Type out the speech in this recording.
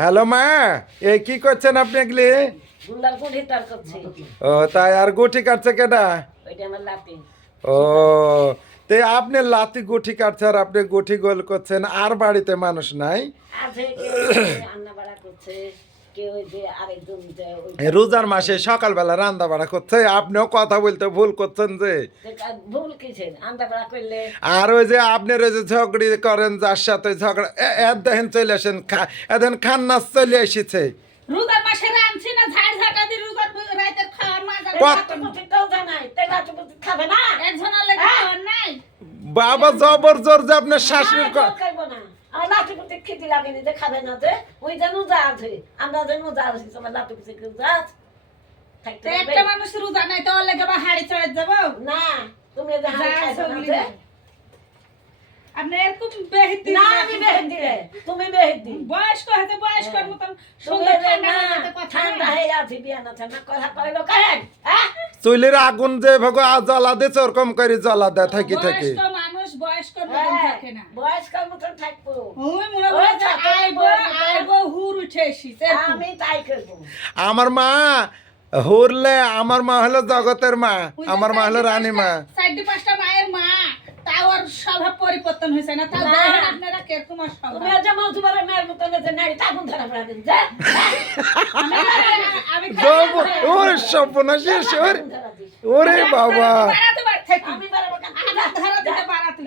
Hello মা, এই কি করছেন আপনি এগুলি? গুলার গুড়ি তার করছে ও তাই, আর গুটি কাটছে কেডা? ওইটা আমার লাতি ও তে আপনি লাতি গুটি কাটছে আর আপনি গুটি গোল করছেন, আর বাড়িতে মানুষ নাই? আছে কেউ রান্না বাড়া করছে, কেউ ওই যে আরেকজন যে ওই এই রোজার মাসে সকালবেলা রান্না বাড়া করছে, আপনিও কথা বলতে ভুল করছেন যে। ভুল কিছে রান্না বাড়া করলে আর ওই যে আপনার ওই যে ঝগড়ি করেন যার সাথে ঝগড়া, দেখেন চলে আসেন, এদেন খান্নাস চলে এসেছে। রোজার মাসে রাঁধছি না, ঝাড় ঝাঁটা দি রোজার রাতের খাওয়ার মজা লাটুকুটিটাও জানাই তাই লাটুকুটি খাবে না একজনের লেগে খাওয়ার নাই। বাবা জবর জোর যে আপনার শাশুড়ির খাইবো না আর লাটুকুটি খেতে লাগেনি যে খাবে না যে ওই যেন যা আছে আমরা যেন যা আছি তোমার লাটুকুটি কেউ যা থাকতে তো একটা মানুষ রোজা নাই তো ওর লেগে বা হাড়ি চড়ে যাবো না তুমি যে হাড়ি খাইছো না যে আপনি এরকম বেহিত না আমি বেহেদ দিলে তুমি বেহেদ দি বয়স্ক হতে বয়স্কর মতন তুমি সুন্দর যে ঠান্ডা না লাগাতে কথা ঠান্ডা হয়ে আছে বিয়া না ঠান্ডা কথা কইলো কেন হ্যাঁ চুলের আগুন যে ভাগ জ্বালা দিচ্ছে ওরকম করে জ্বালা দেয় থাকি থাকি। বয়স্ক মানুষ বয়স্কর মতন থাকে না। বয়স্কর মতন থাকবো ওই মনে ওই হয় যা, আইবো আইবো হুর উঠে এসেছে আমি তাই করবো আমার মা হরলে, আমার মা হলো জগতের মা, আমার মা হলো রানী মা। 4-5টা মায়ের মা তাও আর স্বভাব পরিবর্তন হয়েছে না, তাও না। দেখেন আপনারা কিরকম স্বভাব। তুমি যে মৌসুমারে মেয়ের মতন যে নারী তাগুন ধরা পড়াবেন যা আমি ওরে সর্বনাশ, ওরে বাবা। বাড়াতে পারছি আমি বাড়াবো কেন? ধরা দিতে বাড়াতে